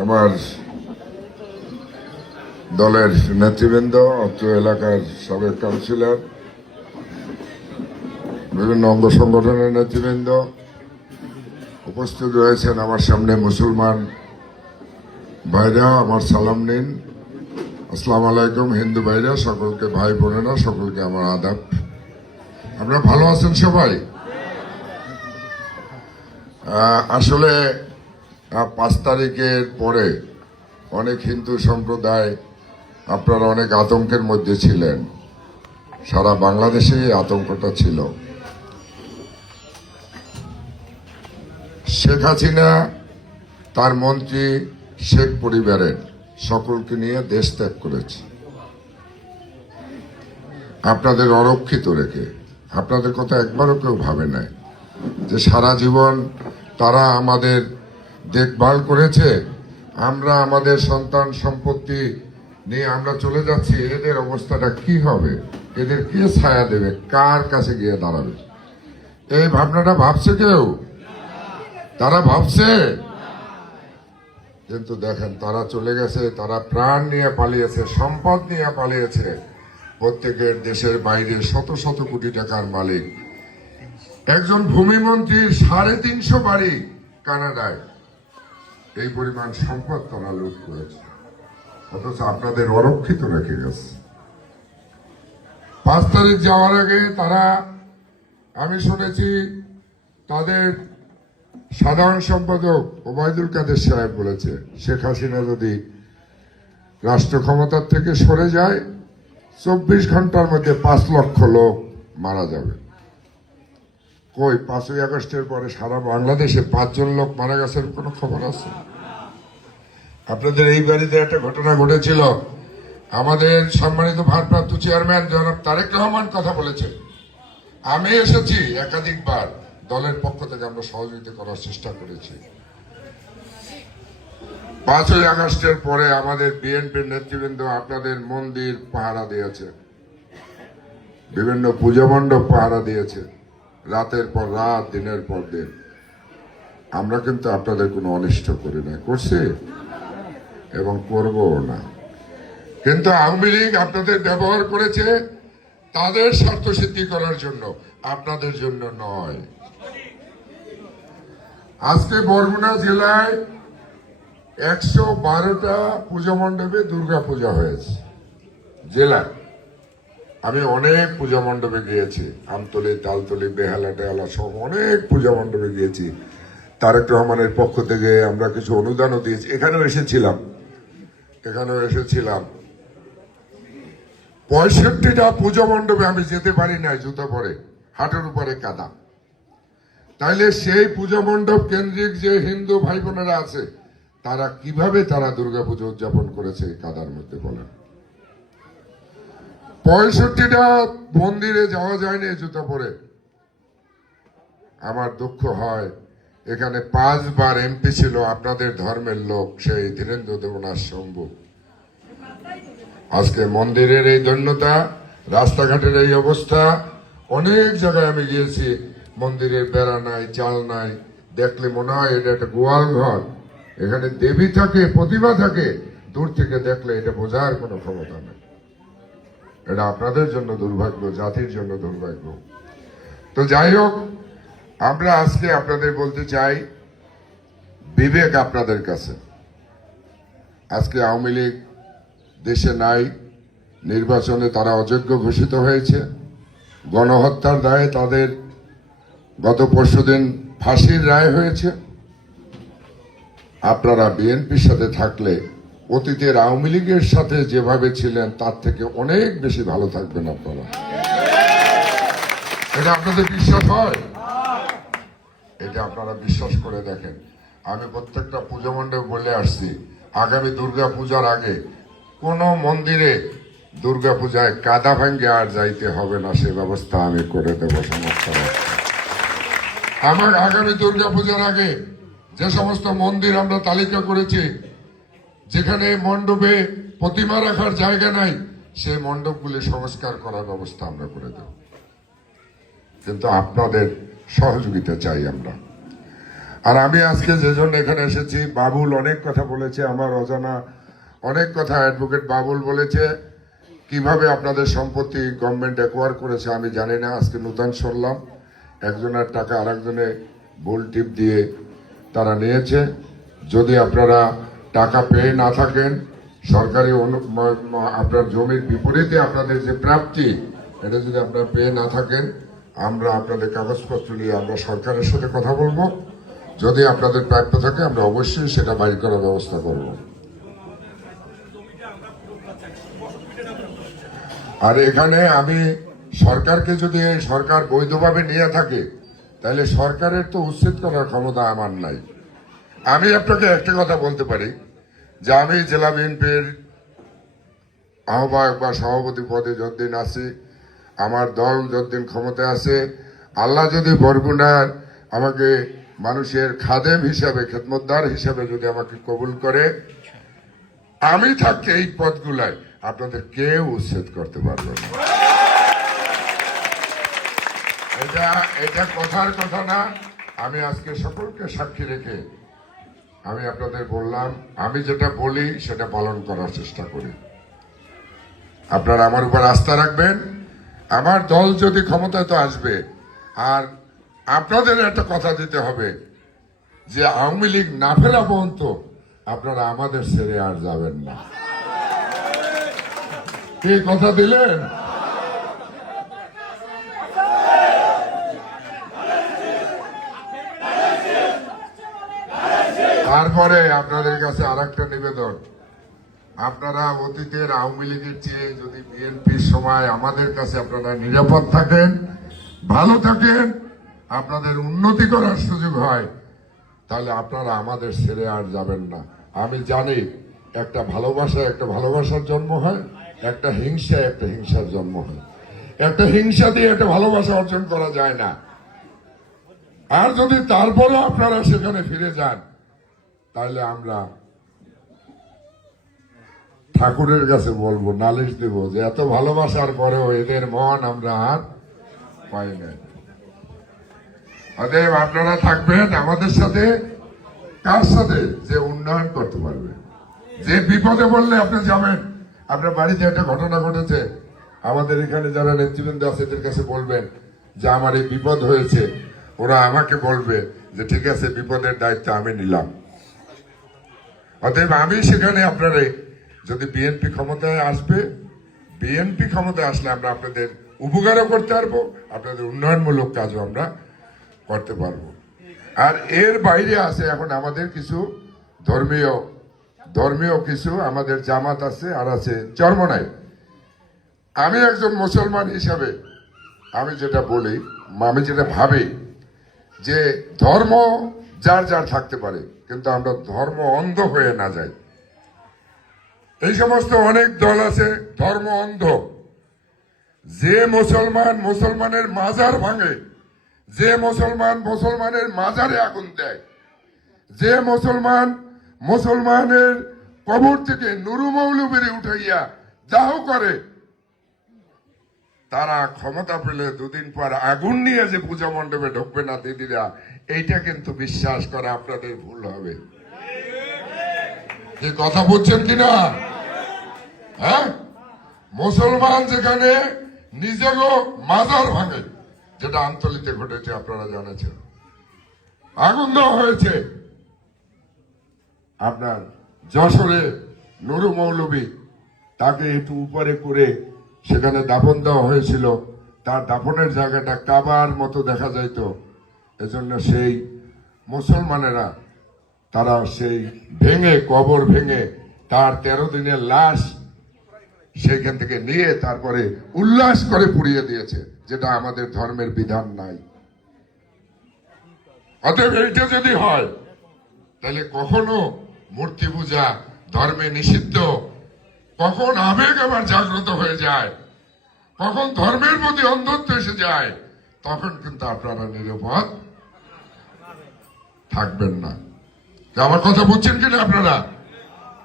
আমার দলের নেতৃবৃন্দ, অত্র এলাকার সাবেক কাউন্সিলর, বিভিন্ন অঙ্গ সংগঠনের নেতৃবৃন্দ উপস্থিত রয়েছেন আমার সামনে মুসলমান ভাইরা, আমার সালাম নিন। আসসালামু আলাইকুম, হিন্দু ভাইরা, সকলকে ভাই বোনেরা, সকলকে আমার আদাব। আপনারা ভালো আছেন সবাই? আসলে পাঁচ তারিখের পরে অনেক হিন্দু সম্প্রদায়, আপনারা অনেক আতঙ্কের মধ্যে ছিলেন। সারা বাংলাদেশে আতঙ্কটা ছিল। শেখ হাসিনা, তার মন্ত্রী শেখ পরিবারের সকলকে নিয়ে দেশ ত্যাগ করেছে। আপনাদের অরক্ষিত রেখে, আপনাদের কথা একবারও কেউ ভাবে নাই যে সারা জীবন তারা আমাদের দেখভাল করেছে, আমরা আমাদের সন্তান সম্পত্তি নিয়ে আমরা চলে যাচ্ছি, এদের অবস্থাটা কি হবে? এদের কে ছায়া দেবে? কার কাছে গিয়ে দাঁড়াবে? এই ভাবনাটা ভাবছে কেউ? তারা ভাবছে? কিন্তু দেখেন, তারা চলে গেছে, তারা প্রাণ নিয়ে পালিয়েছে, সম্পদ নিয়ে পালিয়েছে। প্রত্যেকের দেশের বাইরে শত শত কোটি টাকার মালিক। একজন ভূমিমন্ত্রীর সাড়ে তিনশো বাড়ি কানাডায়। এই পরিমাণ সম্পদ তারা লুট করেছে। অথচ আপনাদের অরক্ষিত রেখে গেছে। পাঁচ তারিখ যাওয়ার আগে তারা, আমি শুনেছি, তাদের সাধারণ সম্পাদক ওবায়দুল কাদের সাহেব বলেছে, শেখ হাসিনা যদি রাষ্ট্র ক্ষমতার থেকে সরে যায়, চব্বিশ ঘণ্টার মধ্যে পাঁচ লক্ষ লোক মারা যাবে। কই, পাঁচই আগস্টের পরে সারা বাংলাদেশে পাঁচজন লোক মারা গেছেন কোনো খবর আছে? আপনাদের এই বাড়িতে একটা ঘটনা ঘটেছিল। আমাদের সম্মানিত ভারপ্রাপ্ত চেয়ারম্যান জনাব তারেক রহমান কথা বলেছে আমি এসেছি একাধিকবার। দলের পক্ষ থেকে আমরা সহযোগিতা করার চেষ্টা করেছি। পাঁচই আগস্টের পরে আমাদের বিএনপির নেতৃবৃন্দ আপনাদের মন্দির পাহারা দিয়েছে। বিভিন্ন পূজা মণ্ডপ পাহারা দিয়েছে। রাতের পর রাত, দিনের পর দিন। আমরা কিন্তু আপনাদের কোনো অনিষ্ট করি না, করছি এবং করবও না। কিন্তু আওয়ামী লীগ আপনাদের ব্যবহার করেছে তাদের স্বার্থ সিদ্ধি করার জন্য, আপনাদের জন্য নয়। আজকে বরগুনা জেলায় একশো বারোটা পূজা মণ্ডপে দুর্গা পূজা হয়েছে, জেলায়। আমি অনেক পূজা মণ্ডপে গিয়েছি। আমতলি, তালতলি, বেহালা টেহালা সব অনেক পূজা মণ্ডপে গিয়েছি। তারেক রহমানের পক্ষ থেকে আমরা কিছু অনুদানও দিয়েছি। এখানেও এসেছিলাম। এখানেও এসেছিলাম। পঁয়ষট্টিটা পুজো মণ্ডপে আমি যেতে পারি না জুতো পরে, হাটের উপরে কাদা। তাইলে সেই পূজা মণ্ডপ কেন্দ্রিক যে হিন্দু ভাই বোনেরা আছে, তারা কীভাবে তারা দুর্গাপুজো উদযাপন করেছে কাদার মধ্যে বলেন? পঁয়ষট্টিটা মন্দিরে যাওয়া যায়নি জুতো পরে। আমার দুঃখ হয়। এখানে পাঁচবার এমপি ছিল আপনাদের ধর্মের লোক, সেই ধীরেন্দ্র দেবনাথ শম্ভু। আজকে মন্দিরের এই ধন্যতা রাস্তাঘাটের এই অবস্থা, অনেক জায়গায় আমি গিয়েছি। মন্দিরের বেড়া নাই, চাল নাই। দেখলে মনে হয় এটা একটা গোয়াল ঘর। এখানে দেবী থাকে, প্রতিমা থাকে। দূর থেকে দেখলে এটা বোঝার কোনো ক্ষমতা নেই। এটা আপনাদের জন্য দুর্ভাগ্য, জাতির জন্য দুর্ভাগ্য। তো যাই হোক, আমরা আজকে আপনাদের বলতে চাই, বিবেক আপনাদের কাছে। আজকে আওয়ামী লীগ দেশে নাই, নির্বাচনে তারা অযোগ্য ঘোষিত হয়েছে। গণহত্যার দায়ে তাদের গত পরশুদিন ফাঁসির রায় হয়েছে। আপনারা বিএনপির সাথে থাকলে অতীতের আওয়ামী লীগের সাথে যেভাবে ছিলেন, তার থেকে অনেক বেশি ভালো থাকবেন আপনারা। এটা আপনাদের বিশ্বাস হয়? এটা আপনারা বিশ্বাস করে দেখেন। আমি প্রত্যেকটা পুজো মণ্ডপে বলে আসছি, আগামী দুর্গা পূজার আগে কোন মন্দিরে দুর্গা পূজায় কাদা ভাঙ্গে আর যাইতে হবে না, সে ব্যবস্থা আমি করে দেবো, সমস্ত। আমার আগামী দুর্গা পূজার আগে যে সমস্ত মন্দির আমরা তালিকা করেছি যেখানে মণ্ডপে প্রতিমা রাখার জায়গা নাই, সেই মণ্ডপগুলি সংস্কার করার ব্যবস্থা আমরা করে দেব। কিন্তু আপনাদের সহযোগিতা চাই আমরা। আর আমি আজকে যে জন্য এখানে এসেছি, বাবুল অনেক কথা বলেছে, আমার অজানা অনেক কথা অ্যাডভোকেট বাবুল বলেছে, কীভাবে আপনাদের সম্পত্তি গভর্নমেন্ট অ্যাকোয়ার করেছে আমি জানি না, আজকে নূতন শুনলাম একজনের টাকা আর আরেকজনে ভুল টিপ দিয়ে তারা নিয়েছে। যদি আপনারা টাকা পেয়ে না থাকেন, সরকারি আপনার জমির বিপরীতে আপনাদের যে প্রাপ্তি, এটা যদি আপনারা পেয়ে না থাকেন, আমরা আপনাদের কাগজপত্র নিয়ে আমরা সরকারের সাথে কথা বলব। যদি আপনাদের প্রাপ্য থাকে, আমরা অবশ্যই সেটা বাইর করার ব্যবস্থা করব। আর এখানে আমি সরকারকে যদি সরকার বৈধভাবে নিয়ে থাকে, তাহলে সরকারের তো উচ্ছেদ করার ক্ষমতা আমার নাই। আমি আপনাকে একটা কথা বলতে পারি, যে আমি জেলা বিএনপির আহ্বায়ক বা সভাপতি পদে যতদিন আছি, আমার দল যতদিন ক্ষমতায় আছে, আল্লাহ যদি বরগুনার আমাকে মানুষের খাদেম হিসাবে, খেদমতদার হিসাবে যদি আমাকে কবুল করে, আমি থাকতে এই পদগুলায় আপনাদের কেউ উচ্ছেদ করতে পারবে না। এটা এটা কথার কথা না, আমি আজকে সকলকে সাক্ষী রেখে আমি আপনাদের বললাম, আমি যেটা বলি সেটা পালন করার চেষ্টা করি। আপনারা আমার উপর আস্থা রাখবেন। আমার দল যদি ক্ষমতায় তো আসবে, আর আপনাদের একটা কথা দিতে হবে, যে আওয়ামী লীগ না ফেরা পর্যন্ত আপনারা আমাদের ছেড়ে আর যাবেন না। কথা দিলেন? তারপরে আপনাদের কাছে আর নিবেদন। আপনারা অতীতের আওয়ামী লীগের চেয়ে যদি বিএনপির সময় আমাদের কাছে আপনারা নিরাপদ থাকেন, ভালো থাকেন, আপনাদের উন্নতি করার সুযোগ হয়, তাহলে আপনারা আমাদের ছেড়ে আর যাবেন না। আমি জানি একটা ভালোবাসা একটা ভালোবাসার জন্ম হয়, একটা হিংসা একটা হিংসার জন্ম হয়। একটা হিংসা দিয়ে একটা ভালোবাসা অর্জন করা যায় না। আর যদি তারপরে আপনারা সেখানে ফিরে যান তাহলে আমরা ঠাকুরের কাছে বলব, নালিশ দেব যে এত ভালোবাসার পরেও এদের মন আমরা আর পাই না। অতএব আপনারা থাকবেন আমাদের সাথে, কার সাথে? যে উন্নয়ন করতে পারবে। যে বিপদে বললে আপনি যাবেন। আপনার বাড়িতে একটা ঘটনা ঘটেছে। আমাদের এখানে যারা নেতৃবৃন্দ আছে, এদের কাছে বলবেন যে আমার এই বিপদ হয়েছে। ওরা আমাকে বলবে যে ঠিক আছে, বিপদের দায়িত্ব আমি নিলাম। অতএব আমি সেখানে আপনারে, যদি বিএনপি ক্ষমতায় আসবে বিএনপি ক্ষমতায় আসলে আমরা আপনাদের উপকারও করতে পারব, আপনাদের উন্নয়নমূলক কাজও আমরা করতে পারব। আর এর বাইরে আছে এখন আমাদের কিছু ধর্মীয় ধর্মীয় কিছু আমাদের জামাত আছে আর আছে চর্মনাই। আমি একজন মুসলমান হিসাবে আমি যেটা বলি, আমি যেটা ভাবি, যে ধর্ম যার যার থাকতে পারে। কিন্তু আমরা ধর্ম অন্ধ হয়ে না যাই। এই সমস্ত অনেক দল আছে, ধর্ম অন্ধ। যে মুসলমান মুসলমানের মাজার ভাঙে, যে মুসলমান মুসলমানের মাজারে আগুন দেয়, যে মুসলমান মুসলমানের কবর থেকে নুরু মৌলবীরে উঠাইয়া দাহ করে, তারা ক্ষমতা পেলে দুদিন পর আগুন নিয়ে যে পূজা মণ্ডপে ঢুকবে না দিদিরা এইটা কিন্তু বিশ্বাস করা আপনাদের ভুল হবে। যে কথা বলছেন কিনা? হ্যাঁ? মুসলমান যেখানে নিজেরও মাজার ভাঙে, যেটা আন্তলিতে ঘটেছে, আপনারা জানেছেন। আগুন দেওয়া হয়েছে। আপনার যশোরে নুরু মৌলবী তাকে একটু উপরে করে সেখানে দাফন দেওয়া হয়েছিল। তার দাফনের জায়গাটা কাবার মতো দেখা যাইত। এজন্য সেই মুসলমানেরা, তারা সেই ভেঙে, কবর ভেঙে, তার তেরো দিনের লাশ সেইখান থেকে নিয়ে তারপরে উল্লাস করে পুড়িয়ে দিয়েছে, যেটা আমাদের ধর্মের বিধান নাই। অতএব এইটা যদি হয়, তাহলে কখনো মূর্তি পূজা ধর্মে নিষিদ্ধ, কখন আবেগ আবার জাগ্রত হয়ে যায়, কখন ধর্মের প্রতি অন্ধত্ব এসে যায়, তখন কিন্তু আপনারা নিরাপদ থাকবেন না। আমার কথা বুঝছেন কিনা আপনারা?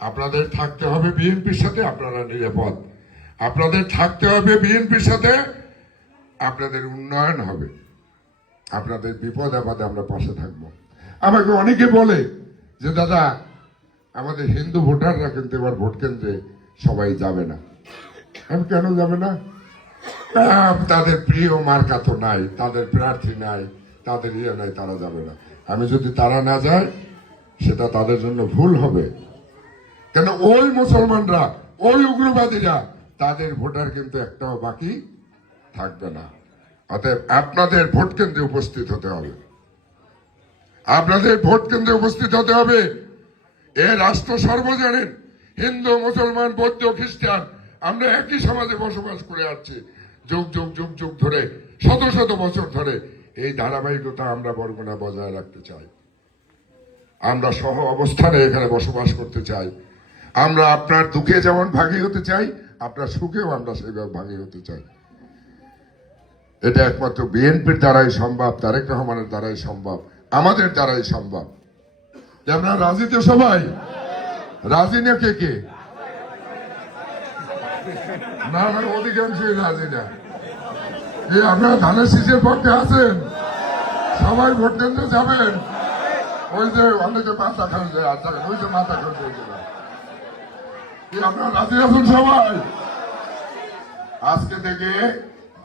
আপনাদের থাকতে হবে বিএনপির সাথে, আপনারা নিরাপদ। আপনাদের থাকতে হবে বিএনপির সাথে, আপনাদের উন্নয়ন হবে। আপনাদের বিপদ আপদে আমরা পাশে থাকব। আমাকে অনেকে বলে যে, দাদা, আমাদের হিন্দু ভোটাররা কিন্তু এবার ভোট কেন্দ্রে সবাই যাবে না। আমি, কেন যাবে না? তাদের প্রিয় মার্কা তো নাই, তাদের প্রার্থী নাই, তাদের ইয়ে নাই, তারা যাবে না। আমি যদি তারা না যায় সেটা তাদের জন্য ভুল হবে। কেন ওই মুসলমানরা, ওই উগ্রবাদীরা, তাদের ভোটার কিন্তু একটাও বাকি থাকবে না। অতএব আপনাদের ভোট কেন্দ্রে উপস্থিত হতে হবে। আপনাদের ভোট কেন্দ্রে উপস্থিত হতে হবে। এ রাষ্ট্র সর্বজনীন, হিন্দু, মুসলমান, বৌদ্ধ, খ্রিস্টান, আমরা একই সমাজে বসবাস করে আসছি যুগ যুগ যুগ যুগ ধরে, শত শত বছর ধরে এই ধারাবাহিকতা আমরা বরগুনা বজায় রাখতে চাই। আমরা সহ অবস্থানে এখানে বসবাস করতে চাই। আমরা আপনার দুঃখে যেমন ভাগী হতে চাই, আপনার সুখেও আমরা সেভাবে ভাগী হতে চাই। এটা একমাত্র বিএনপির দ্বারাই সম্ভব, তারেক রহমানের দ্বারাই সম্ভব, আমাদের দ্বারাই সম্ভব। আমরা রাজি তো সবাই। রাজি না কে কে? না না, অধিকাংশই রাজি না। এই আপনারা ধানের শীষের পক্ষে আছেন? সবাই ভোট কেন্দ্রে যাবেন। ওই যে অনেকে মাথা খান যায় আর দেখেন, ওই যে মাথা কি আপনারা রাজি আছেন সবাই? আজকে থেকে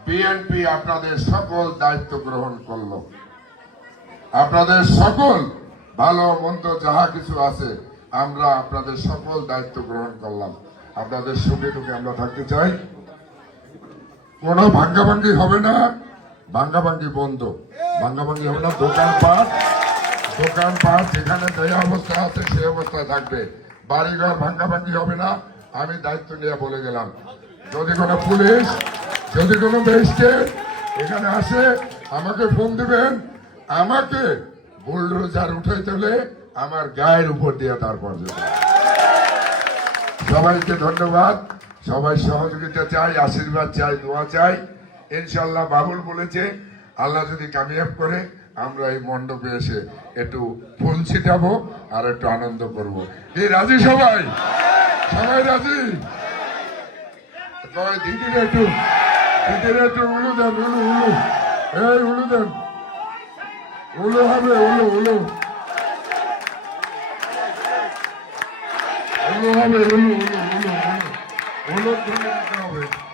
বিএনপি আপনাদের সকল দায়িত্ব গ্রহণ করল। আপনাদের সকল ভালো মন্দ যাহা কিছু আছে আমরা আপনাদের সকল দায়িত্ব গ্রহণ করলাম। আপনাদের সুখে দুঃখে আমরা থাকতে চাই। কোনো ভাঙ্গাভাঙ্গি হবে না। ভাঙ্গাভাঙ্গি বন্ধ। ভাঙ্গাভাঙ্গি হবে না, দোকানপাট। দোকানপাট যেখানে যে অবস্থা আছে সেই অবস্থায় থাকবে। বাড়িঘর ভাঙ্গাভাঙ্গি হবে না, আমি দায়িত্ব নিয়ে বলে গেলাম। যদি কোনো পুলিশ, যদি কোনো ম্যাজিস্ট্রেট এখানে আসে, আমাকে ফোন দিবেন। আমাকে বুলডোজার উঠে হলে আমার গায়ের উপর দিয়ে তারপর। সবাইকে ধন্যবাদ। সবাই সহযোগিতা চাই, আশীর্বাদ চাই, দোয়া চাই। ইনশাল্লাহ বাবুল বলেছে, আল্লাহ যদি কামিয়াব করে, আমরা এই মণ্ডপে এসে একটু ফুল ছিটাবো আর একটু আনন্দ করব। কি রাজি সবাই? সবাই রাজি? দিদিরা একটু দিদিরা একটু উলু দেন, উলু উলু। এই উলু দেন। উলু হবে, উলু উলু। উলু হবে, উলু উলু। উলু উলু উলু ধ্বনি দিতে হবে